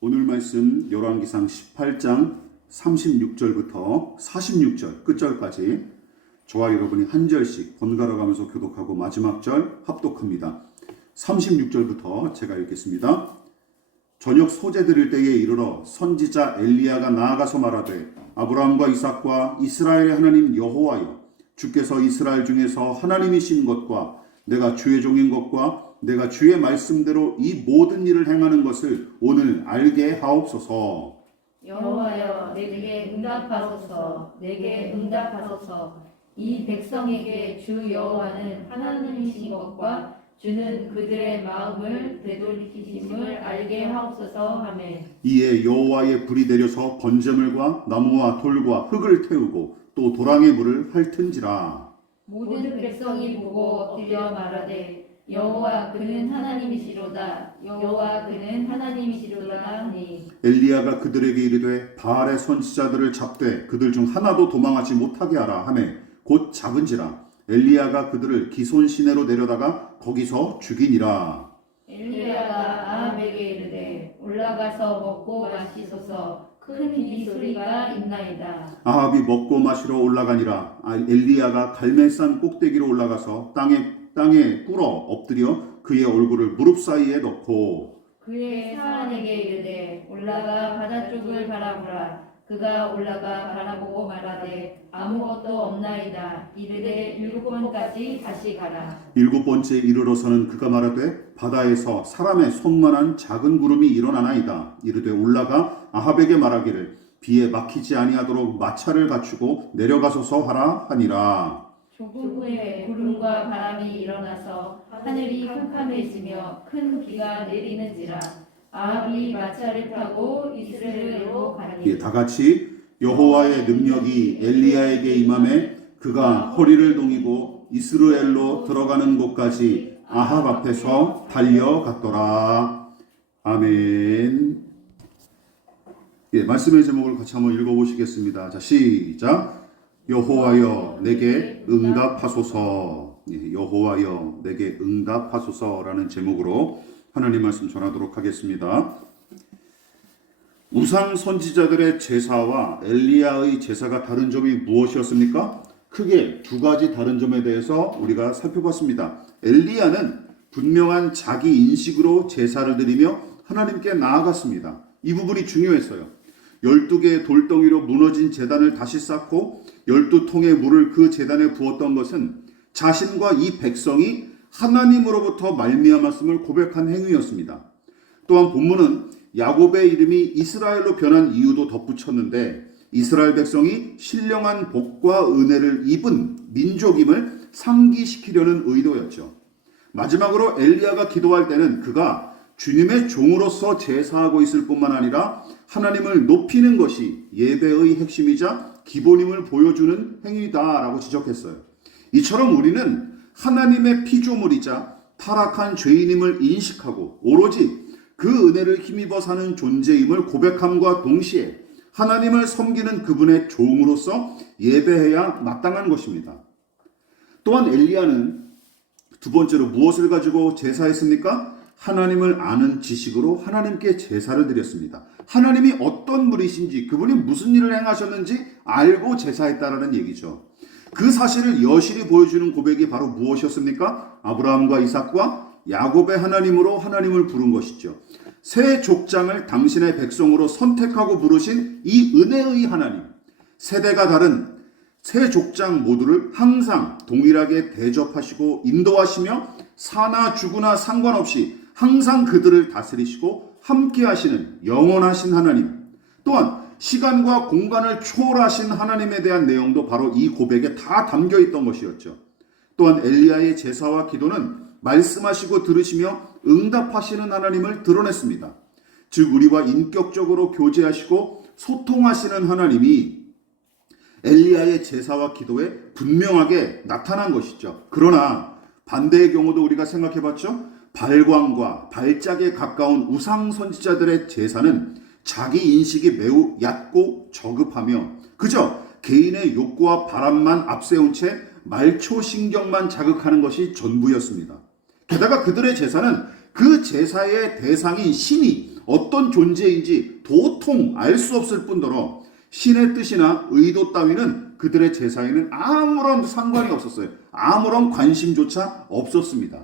오늘 말씀 열왕기상 18장 36절부터 46절 끝절까지 저와 여러분이 한 절씩 번갈아 가면서 교독하고 마지막 절 합독합니다. 36절부터 제가 읽겠습니다. 저녁 소재 드릴 때에 이르러 선지자 엘리야가 나아가서 말하되 아브라함과 이삭과 이스라엘의 하나님 여호와여, 주께서 이스라엘 중에서 하나님이신 것과 내가 주의 종인 것과 내가 주의 말씀대로 이 모든 일을 행하는 것을 오늘 알게 하옵소서. 여호와여, 내게 응답하소서. 내게 응답하소서. 이 백성에게 주 여호와는 하나님이신 것과 주는 그들의 마음을 되돌이키심을 알게 하옵소서 하매. 이에 여호와의 불이 내려서 번제물과 나무와 돌과 흙을 태우고 또 도랑의 물을 핥은지라. 모든 백성이 보고 엎드려 말하되 여호와 그는 하나님이시로다. 여호와 그는 하나님이시로다 하니. 엘리야가 그들에게 이르되 바알의 선지자들을 잡되 그들 중 하나도 도망하지 못하게 하라 하매 곧 잡은지라. 엘리야가 그들을 기손 시내로 내려다가 거기서 죽이니라. 엘리야가 아합에게 이르되 올라가서 먹고 마시소서. 큰 비비 소리가 있나이다. 아합이 먹고 마시러 올라가니라. 엘리야가 갈멜산 꼭대기로 올라가서 땅에 꿇어 엎드려 그의 얼굴을 무릎 사이에 넣고 그의 사환에게 이르되 올라가 바다 쪽을 바라보라. 그가 올라가 바라보고 말하되 아무것도 없나이다. 이르되 7번까지 다시 가라. 7번째 이르러서는 그가 말하되 바다에서 사람의 손만한 작은 구름이 일어나나이다. 이르되 올라가 아합에게 말하기를 비에 막히지 아니하도록 마차를 갖추고 내려가소서 하라 하니라. 조금 후에 구름과 바람이 일어나서 하늘이 캄캄해지며 큰 비가 내리는지라. 아합이 마차를 타고 이스라엘로 가니. 다 같이 여호와의 능력이 엘리야에게 임함에 그가 허리를 동이고 이스라엘로 들어가는 곳까지 아합 앞에서 달려갔더라. 아멘. 말씀의 제목을 같이 한번 읽어보시겠습니다. 자, 시작. 여호와여 내게 응답하소서. 여호와여 내게 응답하소서라는 제목으로 하나님 말씀 전하도록 하겠습니다. 우상 선지자들의 제사와 엘리야의 제사가 다른 점이 무엇이었습니까? 크게 두 가지 다른 점에 대해서 우리가 살펴봤습니다. 엘리야는 분명한 자기 인식으로 제사를 드리며 하나님께 나아갔습니다. 이 부분이 중요했어요. 12개의 돌덩이로 무너진 제단을 다시 쌓고 12통의 물을 그 제단에 부었던 것은 자신과 이 백성이 하나님으로부터 말미암았음을 고백한 행위였습니다. 또한 본문은 야곱의 이름이 이스라엘로 변한 이유도 덧붙였는데 이스라엘 백성이 신령한 복과 은혜를 입은 민족임을 상기시키려는 의도였죠. 마지막으로 엘리야가 기도할 때는 그가 주님의 종으로서 제사하고 있을 뿐만 아니라 하나님을 높이는 것이 예배의 핵심이자 기본임을 보여주는 행위다라고 지적했어요. 이처럼 우리는 하나님의 피조물이자 타락한 죄인임을 인식하고 오로지 그 은혜를 힘입어 사는 존재임을 고백함과 동시에 하나님을 섬기는 그분의 종으로서 예배해야 마땅한 것입니다. 또한 엘리야는 두 번째로 무엇을 가지고 제사했습니까? 하나님을 아는 지식으로 하나님께 제사를 드렸습니다. 하나님이 어떤 분이신지 그분이 무슨 일을 행하셨는지 알고 제사했다라는 얘기죠. 그 사실을 여실히 보여주는 고백이 바로 무엇이었습니까? 아브라함과 이삭과 야곱의 하나님으로 하나님을 부른 것이죠. 새 족장을 당신의 백성으로 선택하고 부르신 이 은혜의 하나님, 세대가 다른 새 족장 모두를 항상 동일하게 대접하시고 인도하시며 사나 죽으나 상관없이 항상 그들을 다스리시고 함께 하시는 영원하신 하나님, 또한 시간과 공간을 초월하신 하나님에 대한 내용도 바로 이 고백에 다 담겨 있던 것이었죠. 또한 엘리야의 제사와 기도는 말씀하시고 들으시며 응답하시는 하나님을 드러냈습니다. 즉 우리와 인격적으로 교제하시고 소통하시는 하나님이 엘리야의 제사와 기도에 분명하게 나타난 것이죠. 그러나 반대의 경우도 우리가 생각해봤죠. 발광과 발작에 가까운 우상 선지자들의 제사는 자기 인식이 매우 얕고 저급하며 그저 개인의 욕구와 바람만 앞세운 채 말초신경만 자극하는 것이 전부였습니다. 게다가 그들의 제사는 그 제사의 대상인 신이 어떤 존재인지 도통 알 수 없을 뿐더러 신의 뜻이나 의도 따위는 그들의 제사에는 아무런 상관이 없었어요. 아무런 관심조차 없었습니다.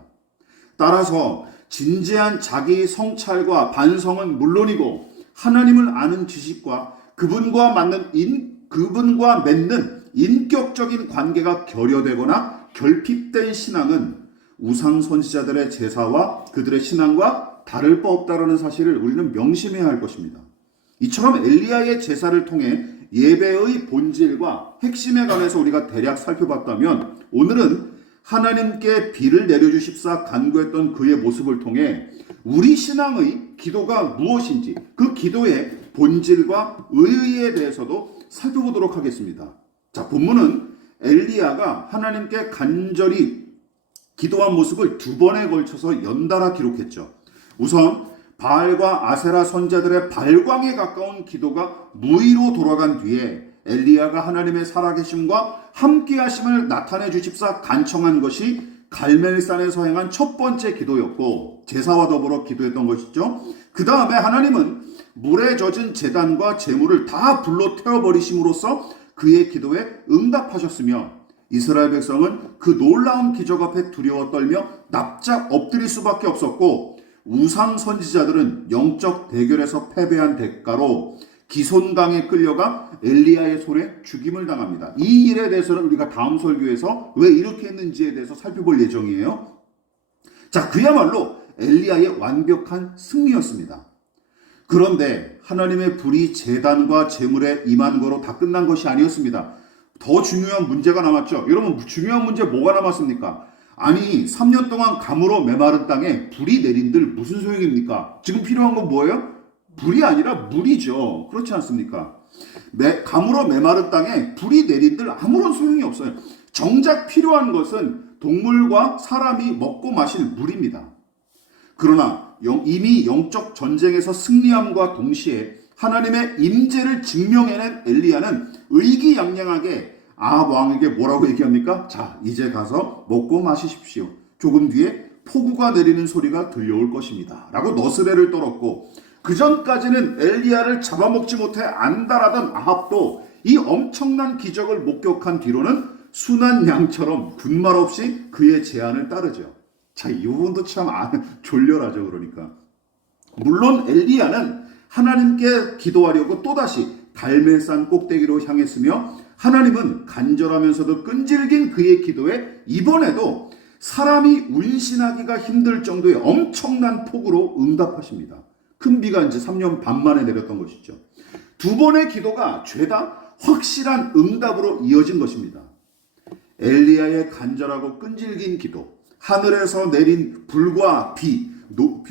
따라서 진지한 자기 성찰과 반성은 물론이고 하나님을 아는 지식과 그분과 맺는 인격적인 관계가 결여되거나 결핍된 신앙은 우상 선지자들의 제사와 그들의 신앙과 다를 바 없다라는 사실을 우리는 명심해야 할 것입니다. 이처럼 엘리야의 제사를 통해 예배의 본질과 핵심에 관해서 우리가 대략 살펴봤다면 오늘은 하나님께 비를 내려주십사 간구했던 그의 모습을 통해 우리 신앙의 기도가 무엇인지 그 기도의 본질과 의의에 대해서도 살펴보도록 하겠습니다. 자, 본문은 엘리야가 하나님께 간절히 기도한 모습을 두 번에 걸쳐서 연달아 기록했죠. 우선 바알과 아세라 선자들의 발광에 가까운 기도가 무의로 돌아간 뒤에 엘리야가 하나님의 살아계심과 함께하심을 나타내 주십사 간청한 것이 갈멜산에서 행한 첫 번째 기도였고 제사와 더불어 기도했던 것이죠. 그 다음에 하나님은 물에 젖은 제단과 제물을 다 불로 태워버리심으로써 그의 기도에 응답하셨으며 이스라엘 백성은 그 놀라운 기적 앞에 두려워 떨며 납작 엎드릴 수밖에 없었고 우상 선지자들은 영적 대결에서 패배한 대가로 기손강에 끌려가 엘리야의 손에 죽임을 당합니다. 이 일에 대해서는 우리가 다음 설교에서 왜 이렇게 했는지에 대해서 살펴볼 예정이에요. 자, 그야말로 엘리야의 완벽한 승리였습니다. 그런데 하나님의 불이 제단과 제물에 임한 거로 다 끝난 것이 아니었습니다. 더 중요한 문제가 남았죠. 여러분, 중요한 문제 뭐가 남았습니까? 아니, 3년 동안 가물어 메마른 땅에 불이 내린들 무슨 소용입니까? 지금 필요한 건 뭐예요? 불이 아니라 물이죠. 그렇지 않습니까? 가물어 메마른 땅에 불이 내린들 아무런 소용이 없어요. 정작 필요한 것은 동물과 사람이 먹고 마실 물입니다. 그러나 이미 영적 전쟁에서 승리함과 동시에 하나님의 임재를 증명해낸 엘리야는 의기양양하게 아합 왕에게 뭐라고 얘기합니까? 자, 이제 가서 먹고 마시십시오. 조금 뒤에 폭우가 내리는 소리가 들려올 것입니다. 라고 너스레를 떨었고 그 전까지는 엘리야를 잡아먹지 못해 안달하던 아합도 이 엄청난 기적을 목격한 뒤로는 순한 양처럼 군말 없이 그의 제안을 따르죠. 자, 이 부분도 참 졸렬하죠. 그러니까 물론 엘리야는 하나님께 기도하려고 또다시 갈멜산 꼭대기로 향했으며 하나님은 간절하면서도 끈질긴 그의 기도에 이번에도 사람이 운신하기가 힘들 정도의 엄청난 폭우로 응답하십니다. 큰 비가 이제 3년 반 만에 내렸던 것이죠. 두 번의 기도가 죄다 확실한 응답으로 이어진 것입니다. 엘리야의 간절하고 끈질긴 기도, 하늘에서 내린 불과 비,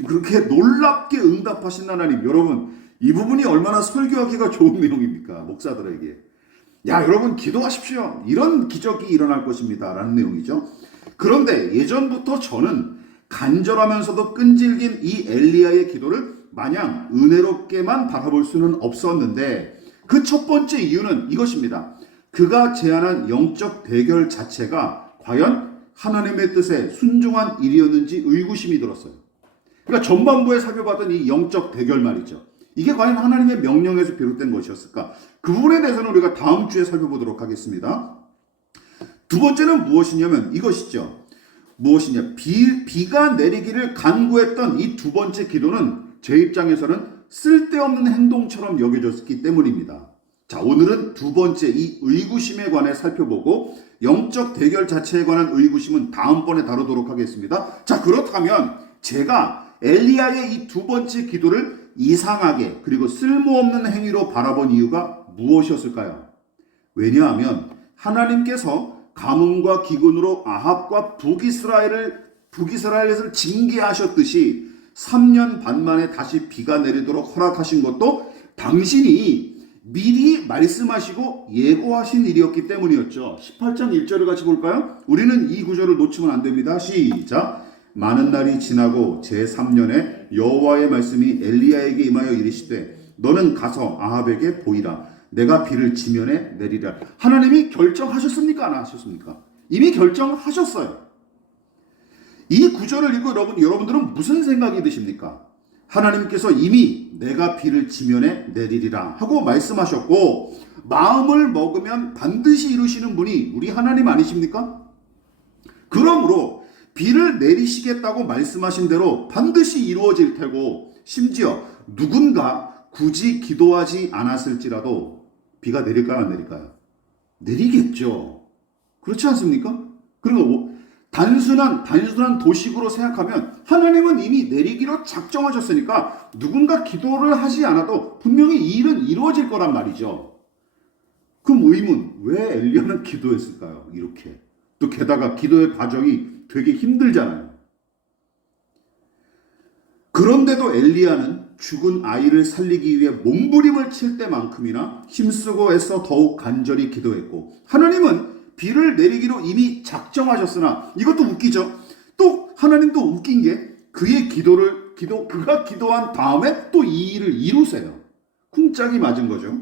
그렇게 놀랍게 응답하신 하나님. 여러분, 이 부분이 얼마나 설교하기가 좋은 내용입니까? 목사들에게. 야, 여러분 기도하십시오. 이런 기적이 일어날 것입니다. 라는 내용이죠. 그런데 예전부터 저는 간절하면서도 끈질긴 이 엘리야의 기도를 마냥 은혜롭게만 바라볼 수는 없었는데 그 첫 번째 이유는 이것입니다. 그가 제안한 영적 대결 자체가 과연 하나님의 뜻에 순종한 일이었는지 의구심이 들었어요. 그러니까 전반부에 살펴봤던 이 영적 대결 말이죠. 이게 과연 하나님의 명령에서 비롯된 것이었을까? 그 부분에 대해서는 우리가 다음 주에 살펴보도록 하겠습니다. 두 번째는 무엇이냐면 이것이죠. 무엇이냐? 비가 내리기를 간구했던 이 두 번째 기도는 제 입장에서는 쓸데없는 행동처럼 여겨졌기 때문입니다. 자, 오늘은 두 번째 이 의구심에 관해 살펴보고 영적 대결 자체에 관한 의구심은 다음번에 다루도록 하겠습니다. 자, 그렇다면 제가 엘리야의 이 두 번째 기도를 이상하게 그리고 쓸모없는 행위로 바라본 이유가 무엇이었을까요? 왜냐하면 하나님께서 가뭄과 기근으로 아합과 북이스라엘을 징계하셨듯이 3년 반 만에 다시 비가 내리도록 허락하신 것도 당신이 미리 말씀하시고 예고하신 일이었기 때문이었죠. 18장 1절을 같이 볼까요? 우리는 이 구절을 놓치면 안 됩니다. 시작! 많은 날이 지나고 제3년에 여호와의 말씀이 엘리야에게 임하여 이르시되 너는 가서 아합에게 보이라. 내가 비를 지면에 내리라. 하나님이 결정하셨습니까? 안 하셨습니까? 이미 결정하셨어요. 이 구절을 읽고 여러분들은 무슨 생각이 드십니까? 하나님께서 이미 내가 비를 지면에 내리리라 하고 말씀하셨고, 마음을 먹으면 반드시 이루시는 분이 우리 하나님 아니십니까? 그러므로 비를 내리시겠다고 말씀하신 대로 반드시 이루어질 테고, 심지어 누군가 굳이 기도하지 않았을지라도 비가 내릴까요, 안 내릴까요? 내리겠죠. 그렇지 않습니까? 그리고 단순한 도식으로 생각하면 하나님은 이미 내리기로 작정하셨으니까 누군가 기도를 하지 않아도 분명히 이 일은 이루어질 거란 말이죠. 그럼 의문, 왜 엘리야는 기도했을까요? 이렇게. 또 게다가 기도의 과정이 되게 힘들잖아요. 그런데도 엘리야는 죽은 아이를 살리기 위해 몸부림을 칠 때만큼이나 힘쓰고 애써 더욱 간절히 기도했고, 하나님은 비를 내리기로 이미 작정하셨으나, 이것도 웃기죠. 또 하나님도 웃긴 게 그가 기도한 다음에 또 이 일을 이루세요. 쿵짝이 맞은 거죠.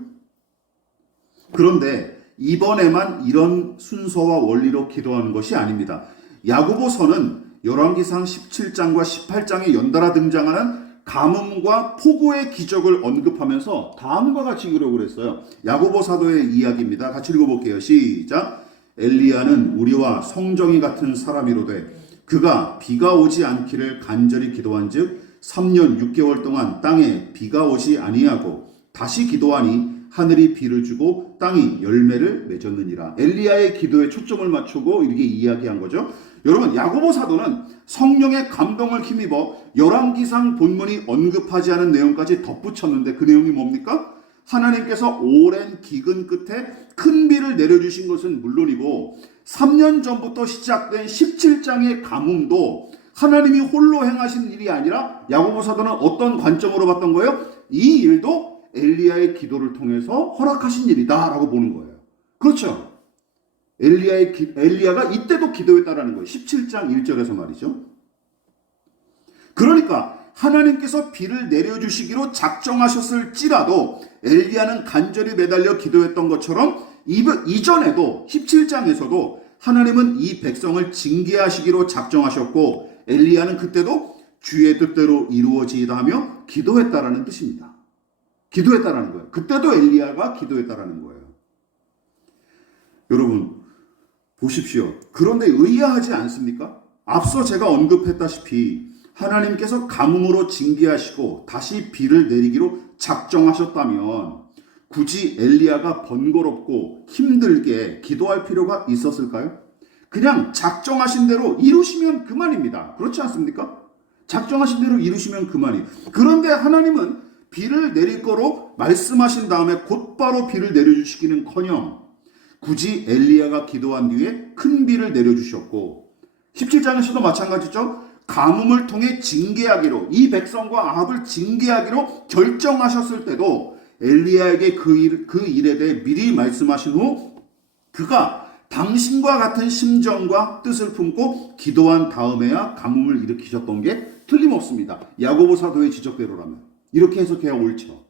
그런데 이번에만 이런 순서와 원리로 기도하는 것이 아닙니다. 야고보서는 열왕기상 17장과 18장에 연달아 등장하는 가뭄과 폭우의 기적을 언급하면서 다음과 같이 기록을 했어요. 야고보 사도의 이야기입니다. 같이 읽어볼게요. 시작. 엘리야는 우리와 성정이 같은 사람이로되 그가 비가 오지 않기를 간절히 기도한즉 3년 6개월 동안 땅에 비가 오지 아니하고 다시 기도하니 하늘이 비를 주고 땅이 열매를 맺었느니라. 엘리야의 기도에 초점을 맞추고 이렇게 이야기한 거죠. 여러분, 야고보 사도는 성령의 감동을 힘입어 열왕기상 본문이 언급하지 않은 내용까지 덧붙였는데, 그 내용이 뭡니까? 하나님께서 오랜 기근 끝에 큰 비를 내려주신 것은 물론이고 3년 전부터 시작된 17장의 가뭄도 하나님이 홀로 행하신 일이 아니라 야고보 사도는 어떤 관점으로 봤던 거예요? 이 일도 엘리야의 기도를 통해서 허락하신 일이다라고 보는 거예요. 그렇죠? 엘리야가 이때도 기도했다라는 거예요. 17장 1절에서 말이죠. 그러니까 하나님께서 비를 내려주시기로 작정하셨을지라도 엘리야는 간절히 매달려 기도했던 것처럼 이전에도 17장에서도 하나님은 이 백성을 징계하시기로 작정하셨고, 엘리야는 그때도 주의 뜻대로 이루어지이다 하며 기도했다라는 뜻입니다. 기도했다라는 거예요. 그때도 엘리야가 기도했다라는 거예요. 여러분 보십시오. 그런데 의아하지 않습니까? 앞서 제가 언급했다시피 하나님께서 가뭄으로 징계하시고 다시 비를 내리기로 작정하셨다면 굳이 엘리야가 번거롭고 힘들게 기도할 필요가 있었을까요? 그냥 작정하신 대로 이루시면 그만입니다. 그렇지 않습니까? 작정하신 대로 이루시면 그만이. 그런데 하나님은 비를 내릴 거로 말씀하신 다음에 곧바로 비를 내려주시기는커녕 굳이 엘리야가 기도한 뒤에 큰 비를 내려주셨고, 17장에서도 마찬가지죠. 가뭄을 통해 징계하기로, 이 백성과 아합을 징계하기로 결정하셨을 때도 엘리야에게 그 일에 대해 미리 말씀하신 후 그가 당신과 같은 심정과 뜻을 품고 기도한 다음에야 가뭄을 일으키셨던 게 틀림없습니다. 야고보 사도의 지적대로라면 이렇게 해석해야 옳죠.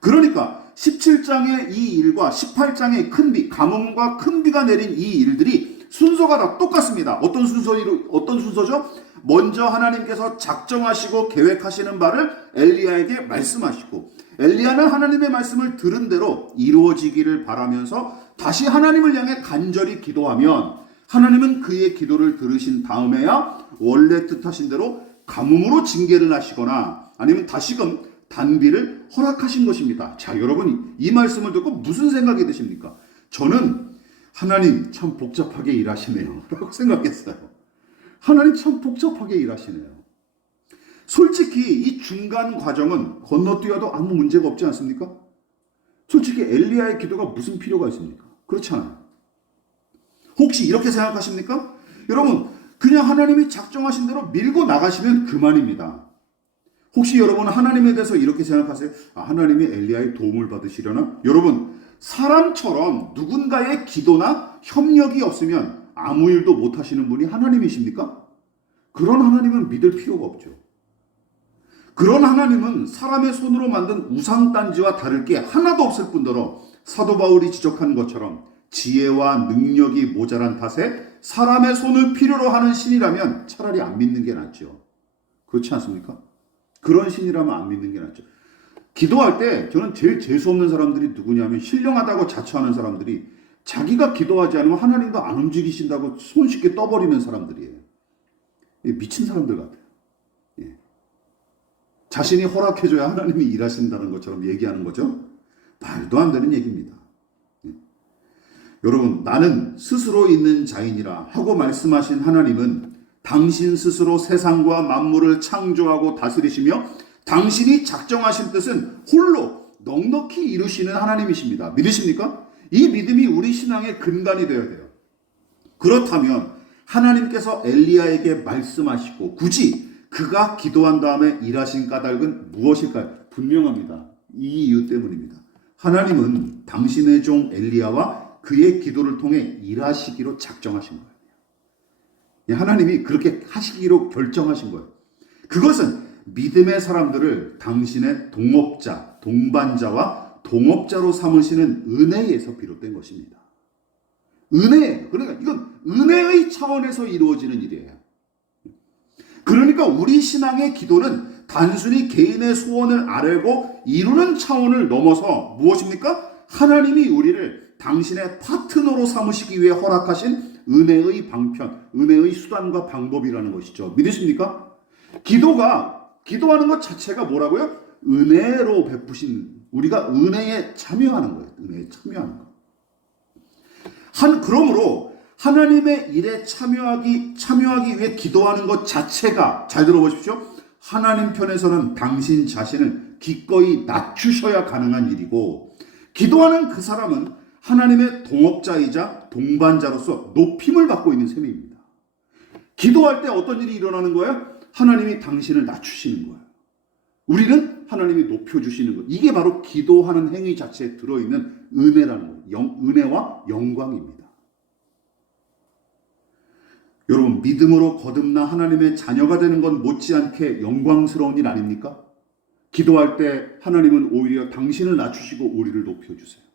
그러니까 17장의 이 일과 18장의 큰 비, 가뭄과 큰 비가 내린 이 일들이 순서가 다 똑같습니다. 어떤 순서죠? 먼저 하나님께서 작정하시고 계획하시는 바를 엘리야에게 말씀하시고, 엘리야는 하나님의 말씀을 들은 대로 이루어지기를 바라면서 다시 하나님을 향해 간절히 기도하면 하나님은 그의 기도를 들으신 다음에야 원래 뜻하신 대로 가뭄으로 징계를 하시거나 아니면 다시금 단비를 허락하신 것입니다. 자, 여러분 이 말씀을 듣고 무슨 생각이 드십니까? 저는 하나님 참 복잡하게 일하시네요 라고 생각했어요. 하나님 참 복잡하게 일하시네요. 솔직히 이 중간 과정은 건너뛰어도 아무 문제가 없지 않습니까? 솔직히 엘리야의 기도가 무슨 필요가 있습니까? 그렇잖아요. 혹시 이렇게 생각하십니까? 여러분, 그냥 하나님이 작정하신 대로 밀고 나가시면 그만입니다. 혹시 여러분은 하나님에 대해서 이렇게 생각하세요? 하나님이 엘리야의 도움을 받으시려나? 여러분, 사람처럼 누군가의 기도나 협력이 없으면 아무 일도 못하시는 분이 하나님이십니까? 그런 하나님은 믿을 필요가 없죠. 그런 하나님은 사람의 손으로 만든 우상단지와 다를 게 하나도 없을 뿐더러 사도 바울이 지적한 것처럼 지혜와 능력이 모자란 탓에 사람의 손을 필요로 하는 신이라면 차라리 안 믿는 게 낫죠. 그렇지 않습니까? 그런 신이라면 안 믿는 게 낫죠. 기도할 때 저는 제일 재수없는 사람들이 누구냐면 신령하다고 자처하는 사람들이 자기가 기도하지 않으면 하나님도 안 움직이신다고 손쉽게 떠버리는 사람들이에요. 미친 사람들 같아요. 예. 자신이 허락해줘야 하나님이 일하신다는 것처럼 얘기하는 거죠. 말도 안 되는 얘기입니다. 예. 여러분, 나는 스스로 있는 자이니라 하고 말씀하신 하나님은 당신 스스로 세상과 만물을 창조하고 다스리시며 당신이 작정하신 뜻은 홀로 넉넉히 이루시는 하나님이십니다. 믿으십니까? 이 믿음이 우리 신앙의 근간이 되어야 돼요. 그렇다면 하나님께서 엘리야에게 말씀하시고 굳이 그가 기도한 다음에 일하신 까닭은 무엇일까요? 분명합니다. 이 이유 때문입니다. 하나님은 당신의 종 엘리야와 그의 기도를 통해 일하시기로 작정하신 거예요. 하나님이 그렇게 하시기로 결정하신 거예요. 그것은 믿음의 사람들을 당신의 동업자, 동반자와 동업자로 삼으시는 은혜에서 비롯된 것입니다. 은혜, 그러니까 이건 은혜의 차원에서 이루어지는 일이에요. 그러니까 우리 신앙의 기도는 단순히 개인의 소원을 아뢰고 이루는 차원을 넘어서 무엇입니까? 하나님이 우리를 당신의 파트너로 삼으시기 위해 허락하신 은혜의 방편, 은혜의 수단과 방법이라는 것이죠. 믿으십니까? 기도하는 것 자체가 뭐라고요? 은혜로 베푸신, 우리가 은혜에 참여하는 거예요. 은혜에 참여하는 거. 그러므로 하나님의 일에 참여하기 위해 기도하는 것 자체가, 잘 들어보십시오. 하나님 편에서는 당신 자신을 기꺼이 낮추셔야 가능한 일이고, 기도하는 그 사람은 하나님의 동업자이자 동반자로서 높임을 받고 있는 셈입니다. 기도할 때 어떤 일이 일어나는 거예요? 하나님이 당신을 낮추시는 거예요. 우리는 하나님이 높여주시는 거예요. 이게 바로 기도하는 행위 자체에 들어있는 은혜라는 거예요. 은혜와 영광입니다. 여러분, 믿음으로 거듭나 하나님의 자녀가 되는 건 못지않게 영광스러운 일 아닙니까? 기도할 때 하나님은 오히려 당신을 낮추시고 우리를 높여주세요.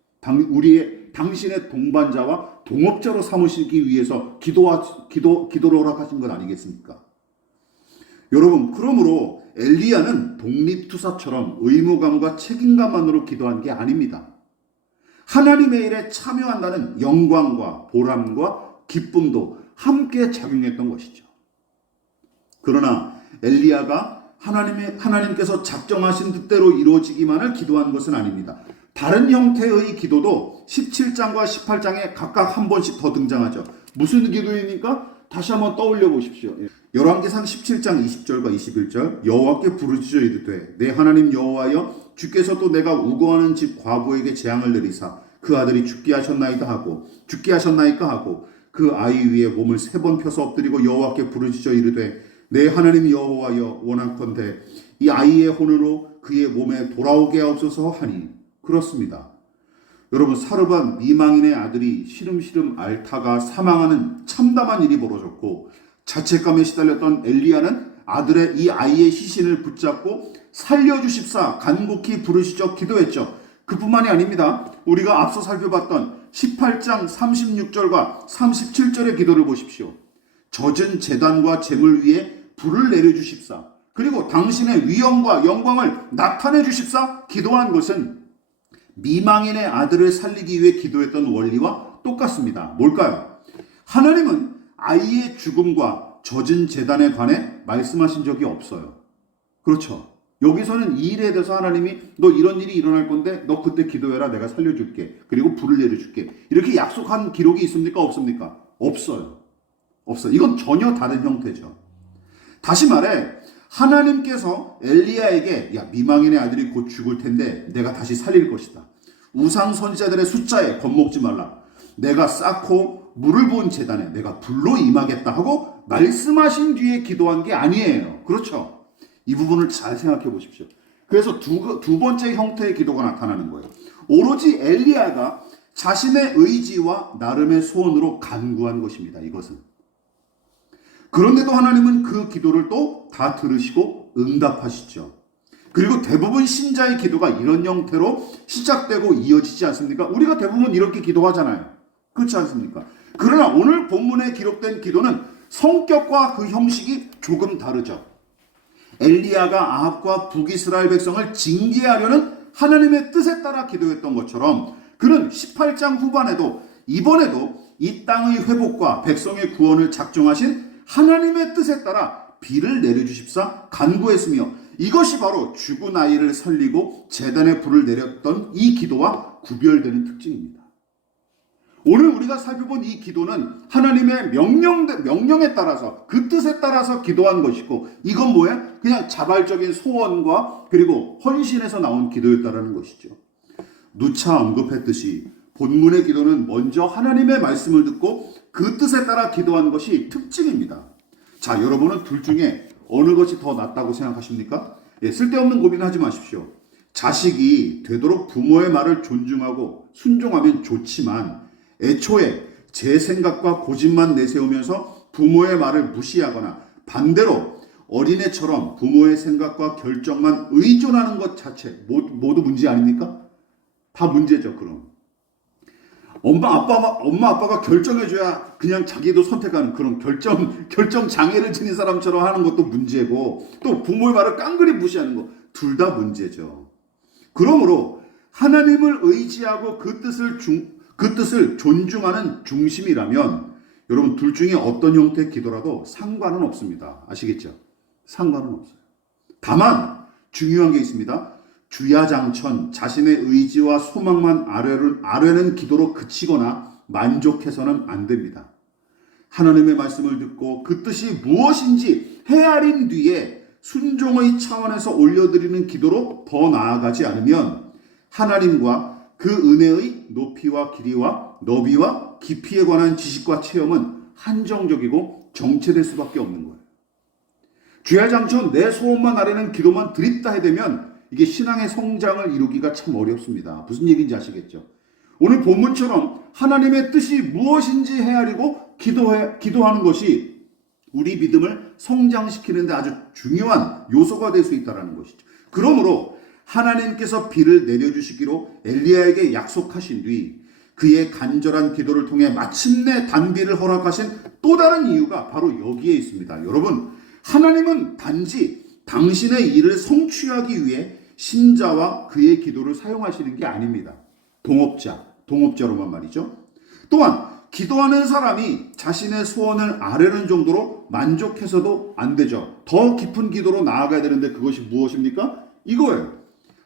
당신의 동반자와 동업자로 삼으시기 위해서 기도를 허락하신 것 아니겠습니까? 여러분, 그러므로 엘리야는 독립투사처럼 의무감과 책임감만으로 기도한 게 아닙니다. 하나님의 일에 참여한다는 영광과 보람과 기쁨도 함께 작용했던 것이죠. 그러나 엘리야가 하나님께서 작정하신 뜻대로 이루어지기만을 기도한 것은 아닙니다. 다른 형태의 기도도 17장과 18장에 각각 한 번씩 더 등장하죠. 무슨 기도입니까? 다시 한번 떠올려 보십시오. 열왕기상 17장 20절과 21절, 여호와께 부르짖어 이르되 내 하나님 여호와여, 주께서 또 내가 우거하는 집 과부에게 재앙을 내리사 그 아들이 죽게 하셨나이까 하고 그 아이 위에 몸을 3번 펴서 엎드리고 여호와께 부르짖어 이르되 내 하나님 여호와여, 원하건대 이 아이의 혼으로 그의 몸에 돌아오게 하옵소서 하니. 그렇습니다. 여러분, 사르반 미망인의 아들이 시름시름 앓다가 사망하는 참담한 일이 벌어졌고, 자책감에 시달렸던 엘리야는 이 아이의 시신을 붙잡고 살려주십사 간곡히 부르짖어 기도했죠. 그뿐만이 아닙니다. 우리가 앞서 살펴봤던 18장 36절과 37절의 기도를 보십시오. 젖은 제단과 제물 위에 불을 내려주십사, 그리고 당신의 위엄과 영광을 나타내 주십사 기도한 것은 미망인의 아들을 살리기 위해 기도했던 원리와 똑같습니다. 뭘까요? 하나님은 아이의 죽음과 젖은 제단에 관해 말씀하신 적이 없어요. 그렇죠? 여기서는 이 일에 대해서 하나님이 너 이런 일이 일어날 건데 너 그때 기도해라, 내가 살려줄게, 그리고 불을 내려줄게, 이렇게 약속한 기록이 있습니까? 없습니까? 없어요. 이건 전혀 다른 형태죠. 다시 말해, 하나님께서 엘리야에게 야, 미망인의 아들이 곧 죽을 텐데 내가 다시 살릴 것이다, 우상 선지자들의 숫자에 겁먹지 말라, 내가 쌓고 물을 부은 제단에 내가 불로 임하겠다 하고 말씀하신 뒤에 기도한 게 아니에요. 그렇죠? 이 부분을 잘 생각해 보십시오. 그래서 두 번째 형태의 기도가 나타나는 거예요. 오로지 엘리야가 자신의 의지와 나름의 소원으로 간구한 것입니다. 이것은. 그런데도 하나님은 그 기도를 또 다 들으시고 응답하시죠. 그리고 대부분 신자의 기도가 이런 형태로 시작되고 이어지지 않습니까? 우리가 대부분 이렇게 기도하잖아요. 그렇지 않습니까? 그러나 오늘 본문에 기록된 기도는 성격과 그 형식이 조금 다르죠. 엘리야가 아합과 북이스라엘 백성을 징계하려는 하나님의 뜻에 따라 기도했던 것처럼 그는 18장 후반에도 이번에도 이 땅의 회복과 백성의 구원을 작정하신 하나님의 뜻에 따라 비를 내려주십사 간구했으며 이것이 바로 죽은 아이를 살리고 제단에 불을 내렸던 이 기도와 구별되는 특징입니다. 오늘 우리가 살펴본 이 기도는 하나님의 명령에 따라서 그 뜻에 따라서 기도한 것이고 이건 뭐야? 그냥 자발적인 소원과 그리고 헌신에서 나온 기도였다라는 것이죠. 누차 언급했듯이 본문의 기도는 먼저 하나님의 말씀을 듣고 그 뜻에 따라 기도한 것이 특징입니다. 자, 여러분은 둘 중에 어느 것이 더 낫다고 생각하십니까? 쓸데없는 고민하지 마십시오. 자식이 되도록 부모의 말을 존중하고 순종하면 좋지만 애초에 제 생각과 고집만 내세우면서 부모의 말을 무시하거나 반대로 어린애처럼 부모의 생각과 결정만 의존하는 것 자체 모두 문제 아닙니까? 다 문제죠. 그럼 엄마 아빠가 결정해줘야 그냥 자기도 선택하는 그런 결정 장애를 지닌 사람처럼 하는 것도 문제고 또 부모의 말을 깡그리 무시하는 거 둘 다 문제죠. 그러므로 하나님을 의지하고 그 뜻을 존중하는 중심이라면 여러분 둘 중에 어떤 형태의 기도라도 상관은 없습니다. 아시겠죠? 상관은 없어요. 다만 중요한 게 있습니다. 주야장천 자신의 의지와 소망만 아뢰는 기도로 그치거나 만족해서는 안 됩니다. 하나님의 말씀을 듣고 그 뜻이 무엇인지 헤아린 뒤에 순종의 차원에서 올려드리는 기도로 더 나아가지 않으면 하나님과 그 은혜의 높이와 길이와 너비와 깊이에 관한 지식과 체험은 한정적이고 정체될 수밖에 없는 거예요. 주야장천 내 소원만 아뢰는 기도만 드립다 해대면 이게 신앙의 성장을 이루기가 참 어렵습니다. 무슨 얘기인지 아시겠죠? 오늘 본문처럼 하나님의 뜻이 무엇인지 헤아리고 기도하는 것이 우리 믿음을 성장시키는 데 아주 중요한 요소가 될 수 있다는 것이죠. 그러므로 하나님께서 비를 내려주시기로 엘리야에게 약속하신 뒤 그의 간절한 기도를 통해 마침내 단비를 허락하신 또 다른 이유가 바로 여기에 있습니다. 여러분, 하나님은 단지 당신의 일을 성취하기 위해 신자와 그의 기도를 사용하시는 게 아닙니다. 동업자로만 말이죠. 또한 기도하는 사람이 자신의 소원을 아뢰는 정도로 만족해서도 안 되죠. 더 깊은 기도로 나아가야 되는데 그것이 무엇입니까? 이거예요.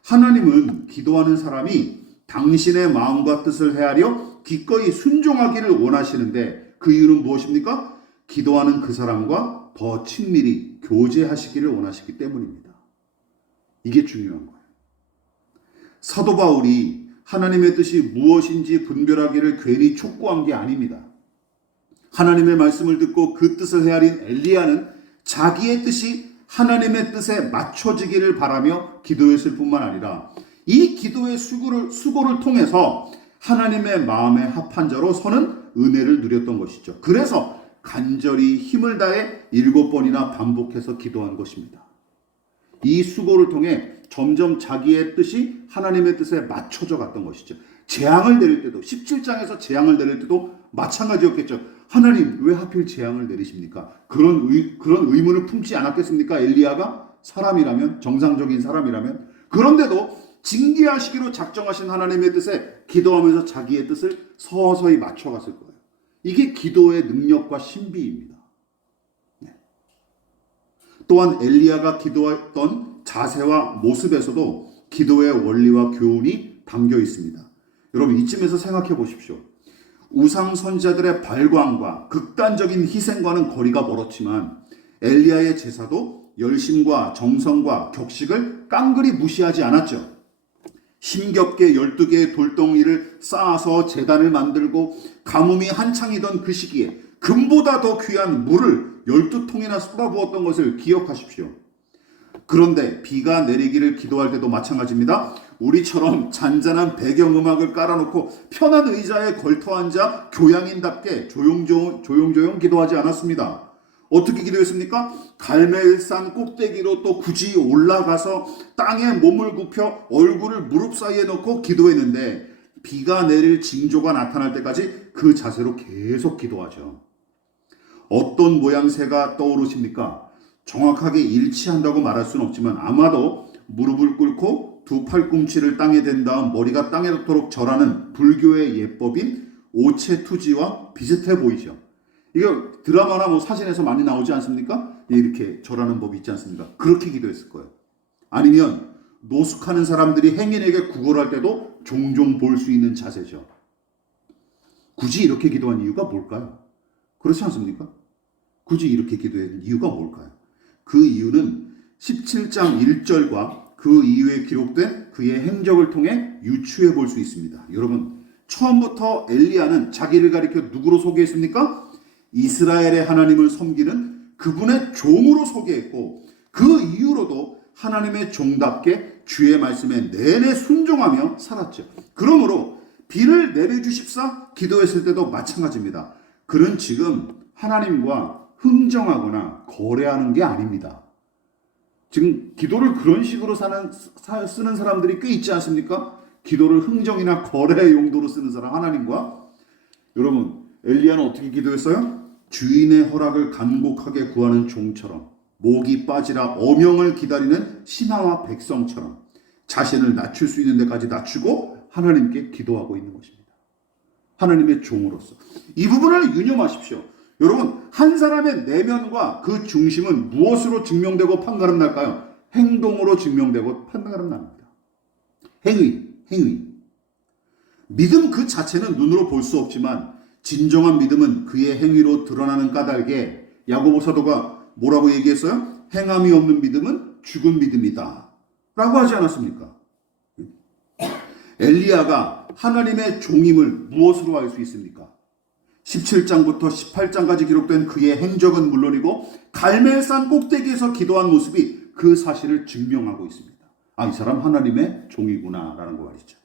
하나님은 기도하는 사람이 당신의 마음과 뜻을 헤아려 기꺼이 순종하기를 원하시는데 그 이유는 무엇입니까? 기도하는 그 사람과 더 친밀히 교제하시기를 원하시기 때문입니다. 이게 중요한 거예요. 사도 바울이 하나님의 뜻이 무엇인지 분별하기를 괜히 촉구한 게 아닙니다. 하나님의 말씀을 듣고 그 뜻을 헤아린 엘리야는 자기의 뜻이 하나님의 뜻에 맞춰지기를 바라며 기도했을 뿐만 아니라 이 기도의 수고를 통해서 하나님의 마음에 합한 자로 서는 은혜를 누렸던 것이죠. 그래서 간절히 힘을 다해 7번이나 반복해서 기도한 것입니다. 이 수고를 통해 점점 자기의 뜻이 하나님의 뜻에 맞춰져 갔던 것이죠. 재앙을 내릴 때도 17장에서 재앙을 내릴 때도 마찬가지였겠죠. 하나님 왜 하필 재앙을 내리십니까? 그런 의문을 품지 않았겠습니까? 엘리야가 사람이라면, 정상적인 사람이라면. 그런데도 징계하시기로 작정하신 하나님의 뜻에 기도하면서 자기의 뜻을 서서히 맞춰갔을 거예요. 이게 기도의 능력과 신비입니다. 또한 엘리야가 기도했던 자세와 모습에서도 기도의 원리와 교훈이 담겨 있습니다. 여러분 이쯤에서 생각해 보십시오. 우상 선지자들의 발광과 극단적인 희생과는 거리가 멀었지만 엘리야의 제사도 열심과 정성과 격식을 깡그리 무시하지 않았죠. 힘겹게 12개의 돌덩이를 쌓아서 제단을 만들고 가뭄이 한창이던 그 시기에 금보다 더 귀한 물을 12통이나 쏟아부었던 것을 기억하십시오. 그런데 비가 내리기를 기도할 때도 마찬가지입니다. 우리처럼 잔잔한 배경음악을 깔아놓고 편한 의자에 걸터앉아 교양인답게 조용조용 기도하지 않았습니다. 어떻게 기도했습니까? 갈멜산 꼭대기로 또 굳이 올라가서 땅에 몸을 굽혀 얼굴을 무릎 사이에 넣고 기도했는데 비가 내릴 징조가 나타날 때까지 그 자세로 계속 기도하죠. 어떤 모양새가 떠오르십니까? 정확하게 일치한다고 말할 수는 없지만 아마도 무릎을 꿇고 두 팔꿈치를 땅에 댄 다음 머리가 땅에 닿도록 절하는 불교의 예법인 오체투지와 비슷해 보이죠. 이거 드라마나 뭐 사진에서 많이 나오지 않습니까? 이렇게 절하는 법이 있지 않습니까? 그렇게 기도했을 거예요. 아니면 노숙하는 사람들이 행인에게 구걸할 때도 종종 볼 수 있는 자세죠. 굳이 이렇게 기도한 이유가 뭘까요? 그렇지 않습니까? 굳이 이렇게 기도한 이유가 뭘까요? 그 이유는 17장 1절과 그 이후에 기록된 그의 행적을 통해 유추해 볼 수 있습니다. 여러분, 처음부터 엘리야는 자기를 가리켜 누구로 소개했습니까? 이스라엘의 하나님을 섬기는 그분의 종으로 소개했고, 그 이후로도 하나님의 종답게 주의 말씀에 내내 순종하며 살았죠. 그러므로 비를 내려주십사 기도했을 때도 마찬가지입니다. 그는 지금 하나님과 흥정하거나 거래하는 게 아닙니다. 지금 기도를 그런 식으로 쓰는 사람들이 꽤 있지 않습니까? 기도를 흥정이나 거래 용도로 쓰는 사람, 하나님과. 여러분, 엘리야는 어떻게 기도했어요? 주인의 허락을 간곡하게 구하는 종처럼, 목이 빠지라 어명을 기다리는 신하와 백성처럼 자신을 낮출 수 있는 데까지 낮추고 하나님께 기도하고 있는 것입니다. 하나님의 종으로서. 이 부분을 유념하십시오. 여러분, 한 사람의 내면과 그 중심은 무엇으로 증명되고 판가름 날까요? 행동으로 증명되고 판가름 납니다. 행위. 믿음 그 자체는 눈으로 볼 수 없지만 진정한 믿음은 그의 행위로 드러나는 까닭에 야고보 사도가 뭐라고 얘기했어요? 행함이 없는 믿음은 죽은 믿음이다 라고 하지 않았습니까? 엘리야가 하나님의 종임을 무엇으로 알 수 있습니까? 17장부터 18장까지 기록된 그의 행적은 물론이고 갈멜산 꼭대기에서 기도한 모습이 그 사실을 증명하고 있습니다. 아, 이 사람 하나님의 종이구나 라는 거 말이죠.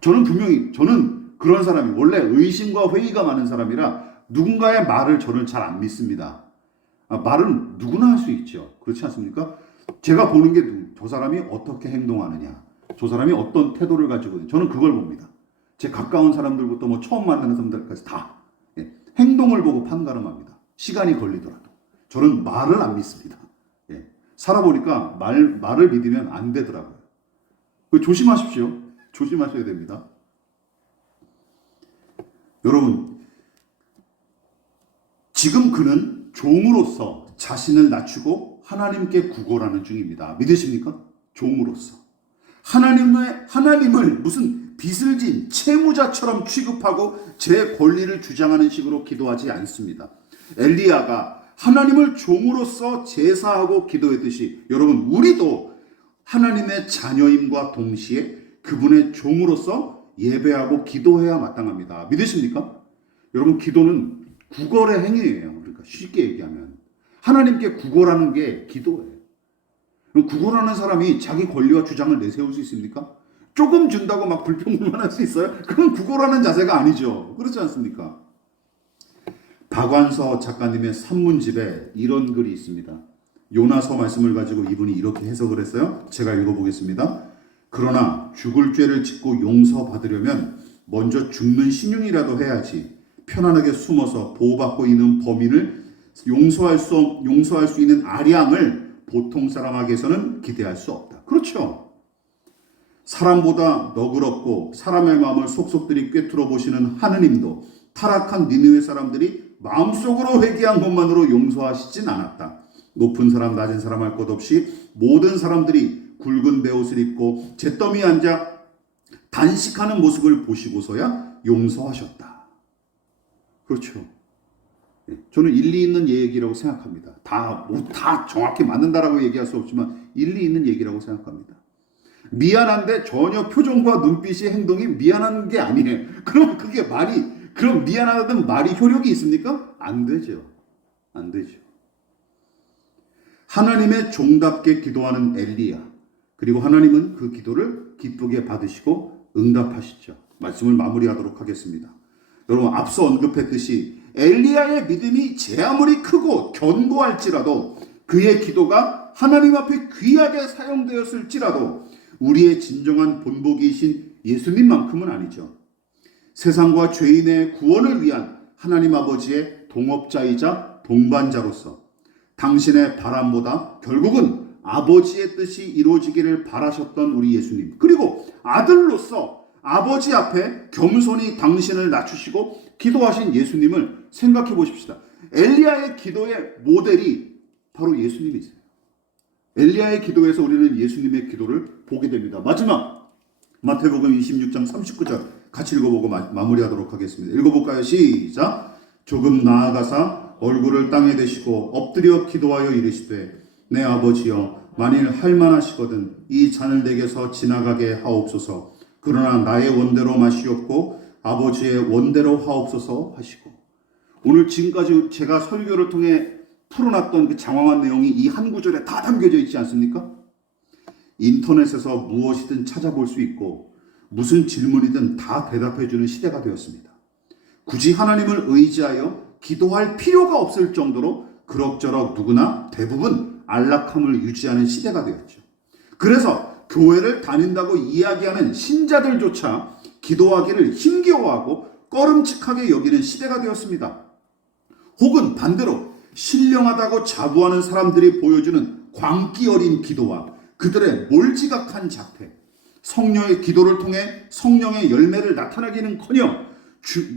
저는 그런 사람이 원래 의심과 회의가 많은 사람이라 누군가의 말을 저는 잘 안 믿습니다. 말은 누구나 할 수 있죠. 그렇지 않습니까? 제가 보는 게 저 사람이 어떻게 행동하느냐, 저 사람이 어떤 태도를 가지고 있느냐, 저는 그걸 봅니다. 제 가까운 사람들부터 뭐 처음 만나는 사람들까지 다 행동을 보고 판가름합니다. 시간이 걸리더라도. 저는 말을 안 믿습니다. 살아보니까 말을 믿으면 안 되더라고요. 조심하십시오. 조심하셔야 됩니다. 여러분, 지금 그는 종으로서 자신을 낮추고 하나님께 구걸하는 중입니다. 믿으십니까? 종으로서. 하나님을 무슨 빚을 진 채무자처럼 취급하고 제 권리를 주장하는 식으로 기도하지 않습니다. 엘리야가 하나님을 종으로서 제사하고 기도했듯이 여러분, 우리도 하나님의 자녀임과 동시에 그분의 종으로서 예배하고 기도해야 마땅합니다. 믿으십니까? 여러분, 기도는 구걸의 행위예요. 그러니까 쉽게 얘기하면 하나님께 구걸하는 게 기도예요. 그럼 구걸하는 사람이 자기 권리와 주장을 내세울 수 있습니까? 조금 준다고 막 불평불만할 수 있어요? 그건 구걸하는 자세가 아니죠. 그렇지 않습니까? 박완서 작가님의 산문집에 이런 글이 있습니다. 요나서 말씀을 가지고 이분이 이렇게 해석을 했어요. 제가 읽어보겠습니다. 그러나 죽을 죄를 짓고 용서받으려면 먼저 죽는 신용이라도 해야지. 편안하게 숨어서 보호받고 있는 범인을 용서할 수 있는 아량을 보통 사람에게서는 기대할 수 없다. 그렇죠. 사람보다 너그럽고 사람의 마음을 속속들이 꿰뚫어 보시는 하느님도 타락한 니느웨 사람들이 마음속으로 회개한 것만으로 용서하시진 않았다. 높은 사람 낮은 사람 할 것 없이 모든 사람들이 굵은 베옷을 입고 잿더미에 앉아 단식하는 모습을 보시고서야 용서하셨다. 그렇죠. 저는 일리 있는 얘기라고 생각합니다. 다 정확히 맞는다라고 얘기할 수 없지만 일리 있는 얘기라고 생각합니다. 미안한데 전혀 표정과 눈빛이 행동이 미안한 게 아니에요. 그럼 그럼 미안하다는 말이 효력이 있습니까? 안 되죠. 안 되죠. 하나님의 종답게 기도하는 엘리야. 그리고 하나님은 그 기도를 기쁘게 받으시고 응답하시죠. 말씀을 마무리하도록 하겠습니다. 여러분, 앞서 언급했듯이 엘리야의 믿음이 제 아무리 크고 견고할지라도 그의 기도가 하나님 앞에 귀하게 사용되었을지라도 우리의 진정한 본보기이신 예수님만큼은 아니죠. 세상과 죄인의 구원을 위한 하나님 아버지의 동업자이자 동반자로서 당신의 바람보다 결국은 아버지의 뜻이 이루어지기를 바라셨던 우리 예수님. 그리고 아들로서 아버지 앞에 겸손히 당신을 낮추시고 기도하신 예수님을 생각해 보십시다. 엘리야의 기도의 모델이 바로 예수님이세요. 엘리야의 기도에서 우리는 예수님의 기도를 보게 됩니다. 마지막 마태복음 26장 39절 같이 읽어보고 마무리하도록 하겠습니다. 읽어볼까요? 시작. 조금 나아가사 얼굴을 땅에 대시고 엎드려 기도하여 이르시되 내 아버지여 만일 할만하시거든 이 잔을 내게서 지나가게 하옵소서. 그러나 나의 원대로 마시옵고 아버지의 원대로 하옵소서 하시고. 오늘 지금까지 제가 설교를 통해 풀어놨던 그 장황한 내용이 이 한 구절에 다 담겨져 있지 않습니까? 인터넷에서 무엇이든 찾아볼 수 있고 무슨 질문이든 다 대답해주는 시대가 되었습니다. 굳이 하나님을 의지하여 기도할 필요가 없을 정도로 그럭저럭 누구나 대부분 안락함을 유지하는 시대가 되었죠. 그래서 교회를 다닌다고 이야기하는 신자들조차 기도하기를 힘겨워하고 꺼름칙하게 여기는 시대가 되었습니다. 혹은 반대로 신령하다고 자부하는 사람들이 보여주는 광기 어린 기도와 그들의 몰지각한 자태, 성령의 기도를 통해 성령의 열매를 나타나기는커녕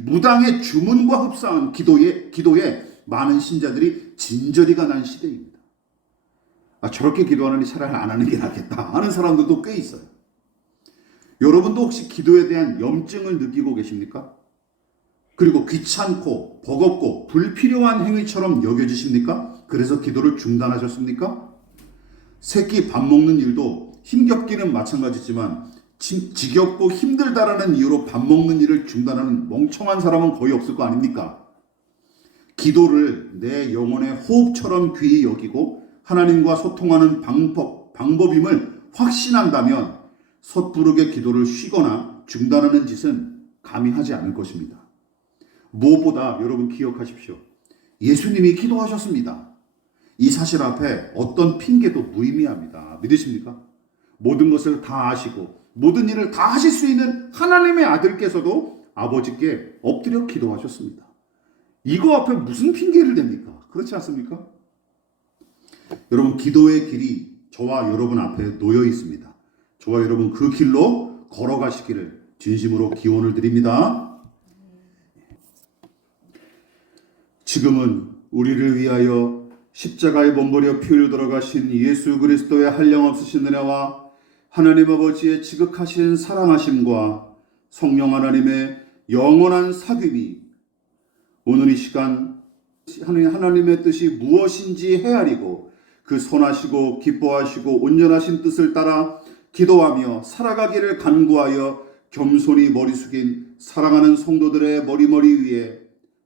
무당의 주문과 흡사한 기도에 많은 신자들이 진저리가 난 시대입니다. 저렇게 기도하느니 차라리 안 하는 게 낫겠다 하는 사람들도 꽤 있어요. 여러분도 혹시 기도에 대한 염증을 느끼고 계십니까? 그리고 귀찮고 버겁고 불필요한 행위처럼 여겨지십니까? 그래서 기도를 중단하셨습니까? 새끼 밥 먹는 일도 힘겹기는 마찬가지지만 지겹고 힘들다라는 이유로 밥 먹는 일을 중단하는 멍청한 사람은 거의 없을 거 아닙니까? 기도를 내 영혼의 호흡처럼 귀히 여기고 하나님과 소통하는 방법임을 확신한다면 섣부르게 기도를 쉬거나 중단하는 짓은 감히 하지 않을 것입니다. 무엇보다 여러분 기억하십시오. 예수님이 기도하셨습니다. 이 사실 앞에 어떤 핑계도 무의미합니다. 믿으십니까? 모든 것을 다 아시고 모든 일을 다 하실 수 있는 하나님의 아들께서도 아버지께 엎드려 기도하셨습니다. 이거 앞에 무슨 핑계를 댑니까? 그렇지 않습니까? 여러분, 기도의 길이 저와 여러분 앞에 놓여 있습니다. 저와 여러분 그 길로 걸어가시기를 진심으로 기원을 드립니다. 지금은 우리를 위하여 십자가에 몸버려 피 흘려 돌아가신 예수 그리스도의 한량없으신 은혜와 하나님 아버지의 지극하신 사랑하심과 성령 하나님의 영원한 사귐이 오늘 이 시간 하나님의 뜻이 무엇인지 헤아리고 그 선하시고 기뻐하시고 온전하신 뜻을 따라 기도하며 살아가기를 간구하여 겸손히 머리 숙인 사랑하는 성도들의 머리머리 위에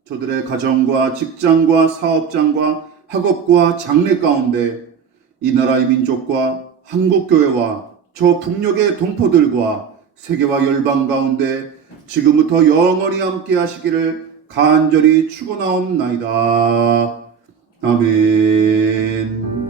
저들의 가정과 직장과 사업장과 학업과 장래 가운데 이 나라의 민족과 한국교회와 저 북녘의 동포들과 세계와 열방 가운데 지금부터 영원히 함께 하시기를 간절히 축원하옵나이다. 아멘.